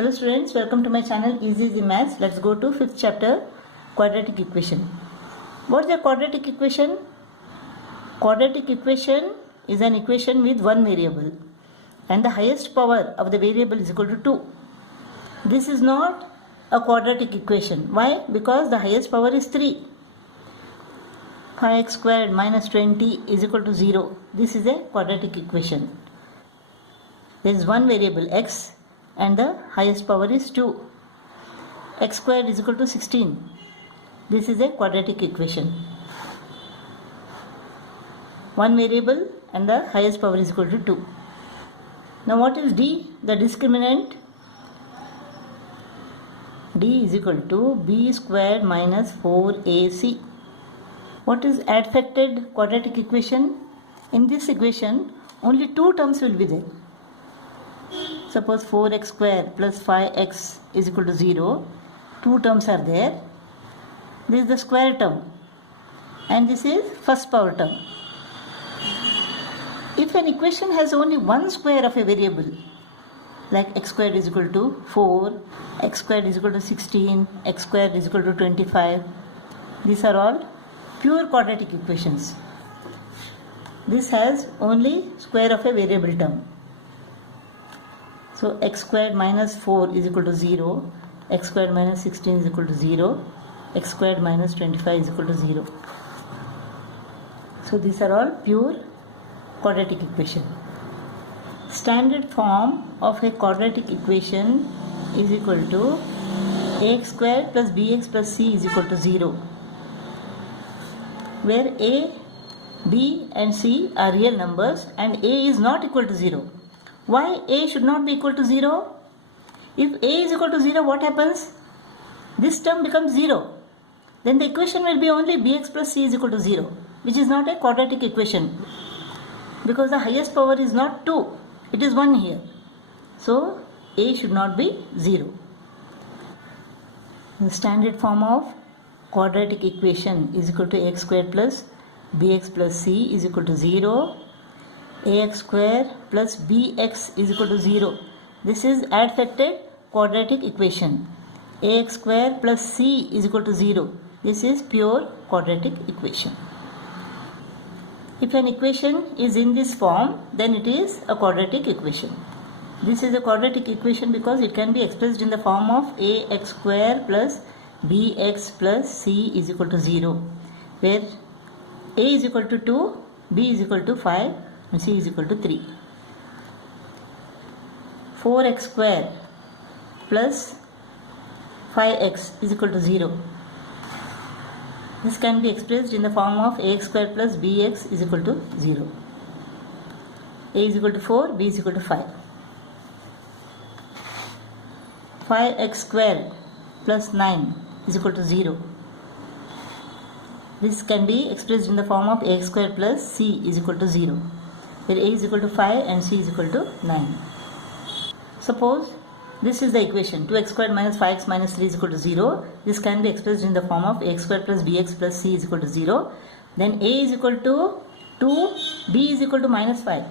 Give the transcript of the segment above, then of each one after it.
Hello students, welcome to my channel Easy Maths. Let's go to 5th chapter, quadratic equation. What is a quadratic equation? Quadratic equation is an equation with one variable and the highest power of the variable is equal to 2. This is not a quadratic equation. Why? Because the highest power is 3. 5x squared minus 20 is equal to 0. This is a quadratic equation. There is one variable x and the highest power is 2. X squared is equal to 16. This is a quadratic equation. One variable and the highest power is equal to 2. Now what is d? The discriminant. D is equal to b squared minus 4ac. What is adfacted quadratic equation? In this equation only two terms will be there. Suppose 4x square plus 5x is equal to 0. Two terms are there. This is the square term and this is first power term. If an equation has only one square of a variable, like x squared is equal to 4, x squared is equal to 16, x squared is equal to 25, these are all pure quadratic equations. This has only square of a variable term. So x squared minus 4 is equal to 0, x squared minus 16 is equal to 0, x squared minus 25 is equal to 0. So these are all pure quadratic equation. Standard form of a quadratic equation is equal to ax squared plus bx plus c is equal to 0, where a, b and c are real numbers and a is not equal to 0. Why a should not be equal to 0? If a is equal to 0, what happens? This term becomes 0. Then the equation will be only bx plus c is equal to 0, which is not a quadratic equation because the highest power is not 2, it is 1 here. So a should not be 0. The standard form of quadratic equation is equal to ax squared plus bx plus c is equal to 0. Ax square plus bx is equal to 0. This is adfacted quadratic equation. Ax square plus c is equal to 0. This is pure quadratic equation. If an equation is in this form, then it is a quadratic equation. This is a quadratic equation because it can be expressed in the form of ax square plus bx plus c is equal to 0, where a is equal to 2, b is equal to 5 and c is equal to 3. 4x square plus 5x is equal to 0. This can be expressed in the form of ax square plus bx is equal to 0. A is equal to 4, b is equal to 5. 5x square plus 9 is equal to 0. This can be expressed in the form of ax square plus c is equal to 0, where a is equal to 5 and c is equal to 9. Suppose this is the equation 2x squared minus 5x minus 3 is equal to 0. This can be expressed in the form of ax squared plus bx plus c is equal to 0. Then a is equal to 2, b is equal to minus 5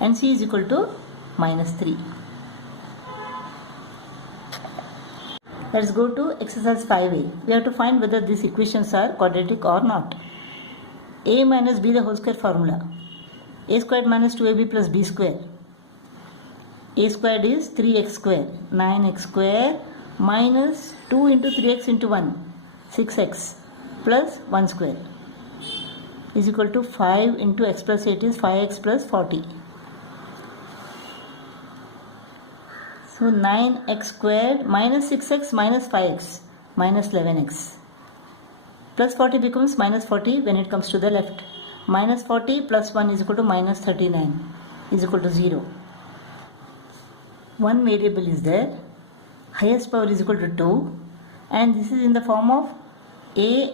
and c is equal to minus 3. Let's go to exercise 5a. We have to find whether these equations are quadratic or not. A minus b the whole square formula. A squared minus 2ab plus b square. A squared is 3x square. 9x square minus 2 into 3x into 1. 6x plus 1 square is equal to 5 into x plus 8 is 5x plus 40. So 9x squared minus 6x minus 5x minus 11x plus 40 becomes minus 40 when it comes to the left. Minus 40 plus 1 is equal to minus 39 is equal to 0. One variable is there, highest power is equal to 2 and this is in the form of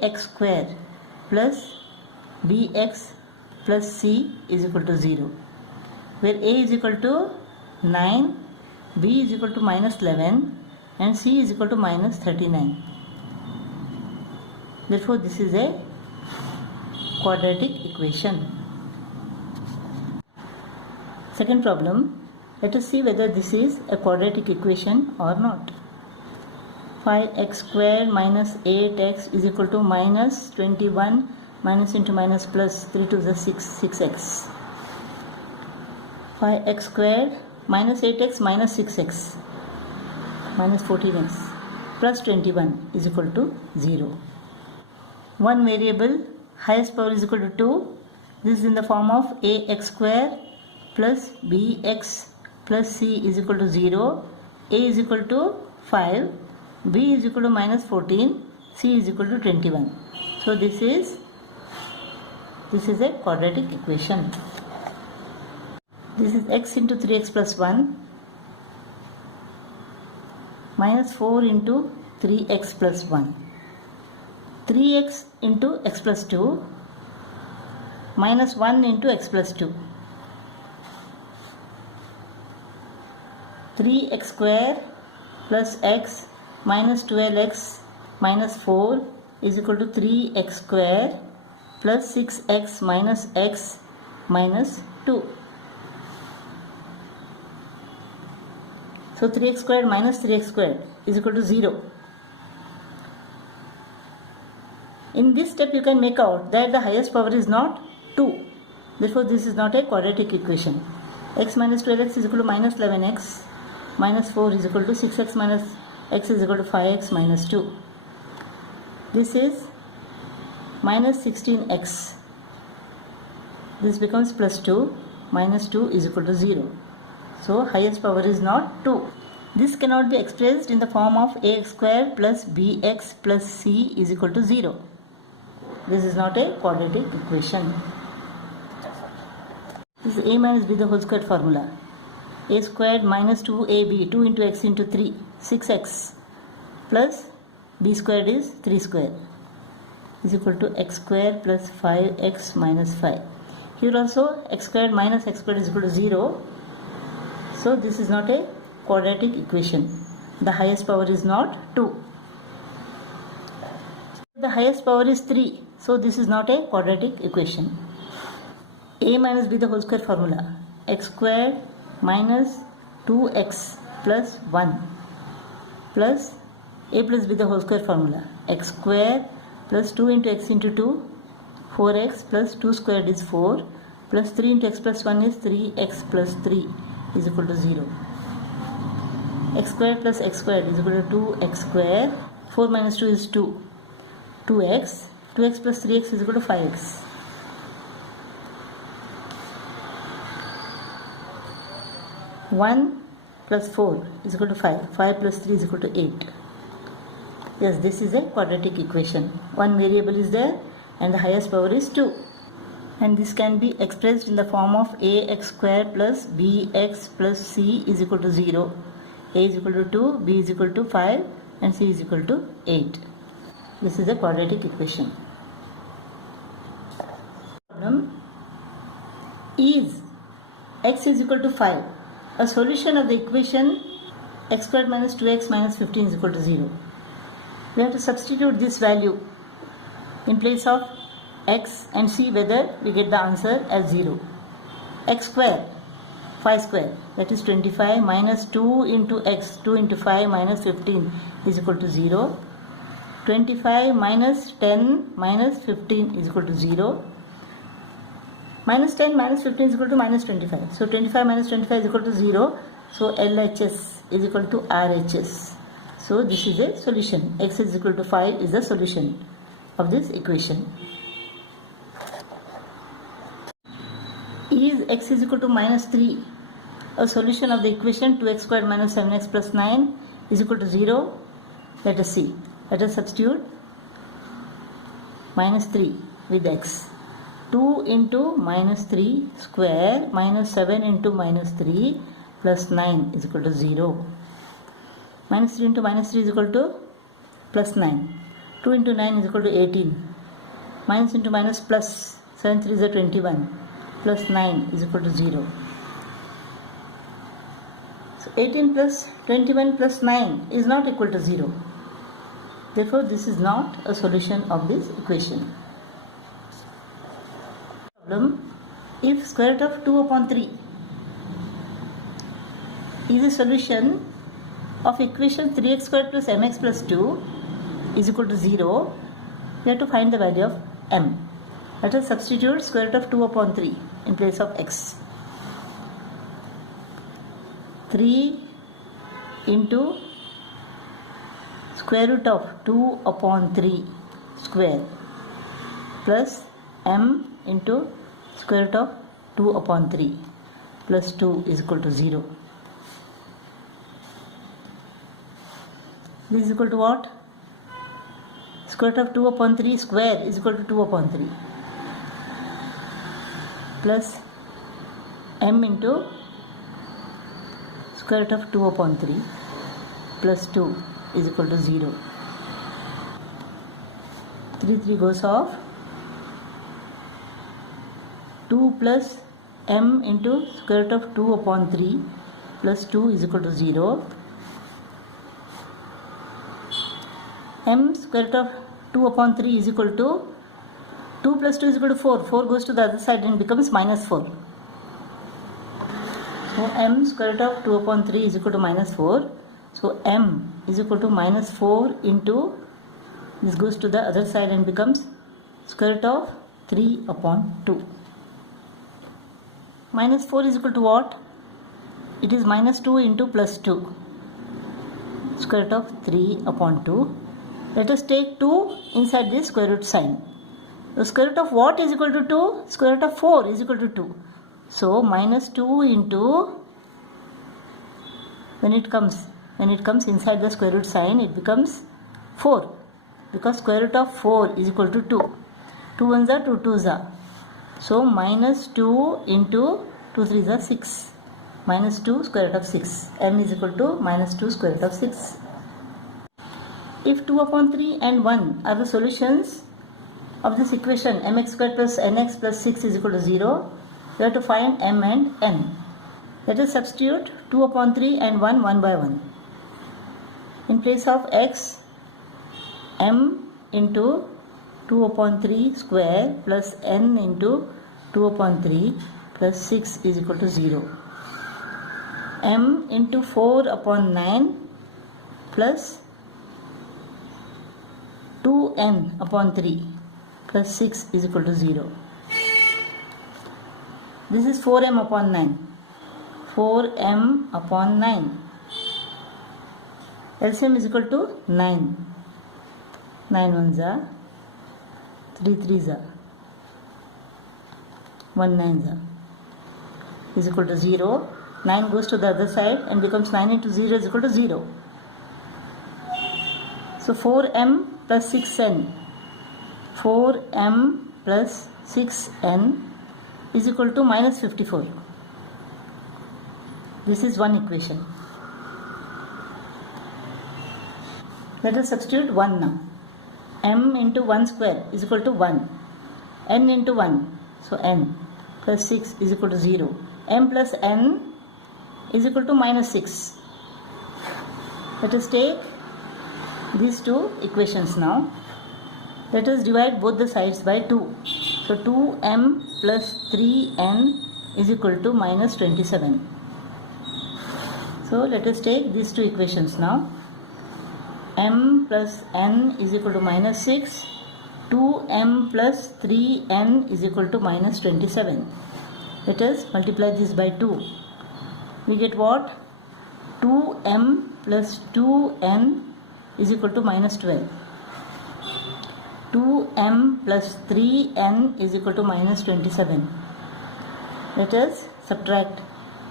ax square plus bx plus c is equal to 0, where a is equal to 9, b is equal to minus 11 and c is equal to minus 39. Therefore this is a quadratic equation. Second problem, Let us see whether this is a quadratic equation or not. 5x squared minus 8x is equal to minus 21 minus into minus plus 3 to the 6x. 5x squared minus 8x minus 6x minus 14x plus 21 is equal to 0. One variable, highest power is equal to 2. This is in the form of ax square plus bx plus c is equal to 0. A is equal to 5. B is equal to minus 14. C is equal to 21. So this is a quadratic equation. This is x into 3x plus 1 minus 4 into 3x plus 1. 3x into x plus 2 minus 1 into x plus 2. 3x square plus x minus 12x minus 4 is equal to 3x square plus 6x minus x minus 2. So 3x squared minus 3x squared is equal to 0. In this step you can make out that the highest power is not 2. Therefore this is not a quadratic equation. X minus 12x is equal to minus 11x minus 4 is equal to 6x minus x is equal to 5x minus 2. This is minus 16x. This becomes plus 2. Minus 2 is equal to 0. So highest power is not 2. This cannot be expressed in the form of ax square plus bx plus c is equal to 0. This is not a quadratic equation. This is a minus b the whole squared formula. A squared minus 2ab, 2 into x into 3, 6x plus b squared is 3 square is equal to x square plus 5x minus 5. Here also x squared minus x squared is equal to 0. So this is not a quadratic equation. The highest power is not 2. The highest power is 3. So this is not a quadratic equation. A minus b the whole square formula. X squared minus 2x plus 1 plus a plus b the whole square formula. X square plus 2 into x into 2, 4x plus 2 squared is 4 plus 3 into x plus 1 is 3x plus 3 is equal to 0. X squared plus x squared is equal to 2x square. 4 minus 2 is 2. 2x. 2x plus 3x is equal to 5x. One plus 4 is equal to 5. 5 plus 3 is equal to 8. Yes, this is a quadratic equation. One variable is there and the highest power is 2. And this can be expressed in the form of ax square plus bx plus c is equal to 0. A is equal to 2, b is equal to 5 and c is equal to 8. This is a quadratic equation. Problem is x is equal to 5. A solution of the equation x squared minus 2x minus 15 is equal to 0. We have to substitute this value in place of x and see whether we get the answer as 0. X square, 5 square, that is 25 minus 2 into x, 2 into 5 minus 15 is equal to 0. 25 minus 10 minus 15 is equal to 0. Minus 10 minus 15 is equal to minus 25. So 25 minus 25 is equal to 0. So LHS is equal to RHS. So this is a solution. X is equal to 5 is the solution of this equation. Is x is equal to minus 3 a solution of the equation 2x squared minus 7x plus 9 is equal to 0? Let us see. Let us substitute minus 3 with x. 2 into minus 3 square minus 7 into minus 3 plus 9 is equal to 0. Minus 3 into minus 3 is equal to plus 9. 2 into 9 is equal to 18. Minus into minus plus 7 3 is a 21. Plus 9 is equal to 0. So 18 plus 21 plus 9 is not equal to 0. Therefore, this is not a solution of this equation. Problem: if square root of 2 upon 3 is a solution of equation 3x squared plus mx plus 2 is equal to 0. We have to find the value of m. Let us substitute square root of 2 upon 3 in place of x. 3 into square root of 2 upon 3 square plus m into square root of 2 upon 3 plus 2 is equal to 0. This is equal to what? Square root of 2 upon 3 square is equal to 2 upon 3 plus m into square root of 2 upon 3 plus 2 is equal to 0. 3 goes off. 2 plus m into square root of 2 upon 3 plus 2 is equal to 0. M square root of 2 upon 3 is equal to 2 plus 2 is equal to 4. 4 goes to the other side and becomes minus 4. So m square root of 2 upon 3 is equal to minus 4. So m is equal to minus 4 into, this goes to the other side and becomes square root of 3 upon 2. Minus 4 is equal to what? It is minus 2 into plus 2. Square root of 3 upon 2. Let us take 2 inside this square root sign. The square root of what is equal to 2? Square root of 4 is equal to 2. So minus 2 into, when it comes inside the square root sign, it becomes 4. Because square root of 4 is equal to 2. 2 ones are 2 2s are. So minus 2 into 2 3s are 6. Minus 2 square root of 6. M is equal to minus 2 square root of 6. If 2 upon 3 and 1 are the solutions of this equation mx squared plus nx plus 6 is equal to 0, we have to find m and n. Let us substitute 2 upon 3 and 1 one by one. In place of x, m into 2 upon 3 square plus n into 2 upon 3 plus 6 is equal to 0. M into 4 upon 9 plus 2n upon 3 plus 6 is equal to 0. This is 4m upon 9. 4m upon 9. LCM is equal to 9. 9 ones are, 3 3s are, 1 9s are, is equal to 0. 9 goes to the other side and becomes 9 into 0 is equal to 0. So 4m plus 6n. 4m plus 6n is equal to minus 54. This is one equation. Let us substitute 1 now. M into 1 square is equal to 1. N into 1. So n plus 6 is equal to 0. M plus n is equal to minus 6. Let us take these two equations now. Let us divide both the sides by 2. So 2m plus 3n is equal to minus 27. So let us take these two equations now. M plus n is equal to minus 6. 2m plus 3n is equal to minus 27. Let us multiply this by 2. We get what? 2m plus 2n is equal to minus 12. 2m plus 3n is equal to minus 27. Let us subtract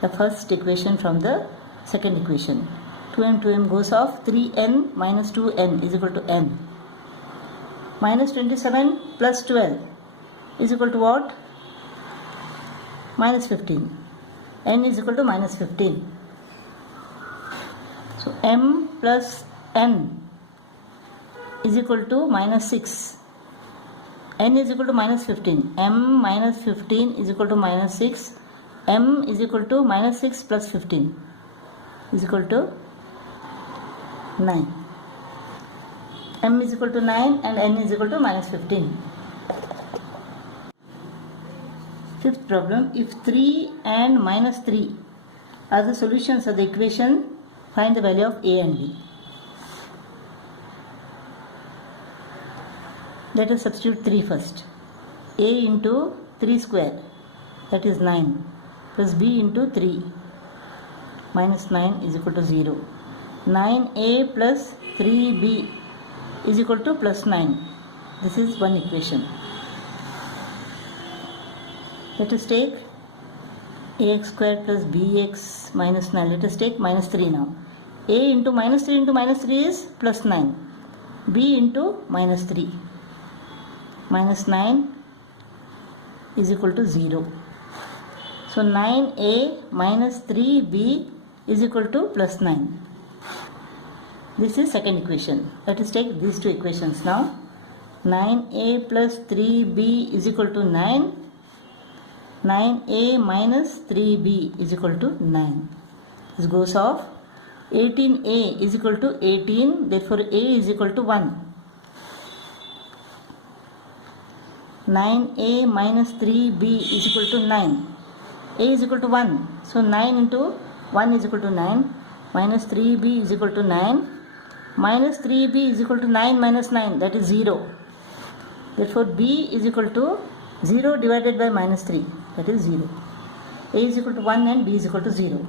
the first equation from the second equation. 2m goes off. 3n minus 2n is equal to n. Minus 27 plus 12 is equal to what? Minus 15. N is equal to minus 15. So m plus n is equal to minus 6. N is equal to minus 15. M minus 15 is equal to minus 6. M is equal to minus 6 plus 15 is equal to 9. M is equal to 9 and N is equal to minus 15. Fifth problem, if 3 and minus 3 As the solutions of the equation, find the value of a and b. Let us substitute 3 first. A into 3 square, that is 9, plus b into 3 minus 9 is equal to 0. 9a plus 3b is equal to plus 9. This is one equation. Let us take ax square plus bx minus 9. Let us take minus 3 now. A into minus 3 is plus 9. B into minus 3. Minus 9 is equal to 0. So 9a minus 3b is equal to plus 9. This is second equation. Let us take these two equations now. 9a plus 3b is equal to 9. 9a minus 3b is equal to 9. This goes off. 18a is equal to 18. Therefore a is equal to 1. 9a minus 3b is equal to 9. A is equal to 1. So 9 into 1 is equal to 9. Minus 3b is equal to 9. Minus 3b is equal to 9 minus 9, that is 0. Therefore b is equal to 0 divided by minus 3, that is 0. A is equal to 1 and b is equal to 0.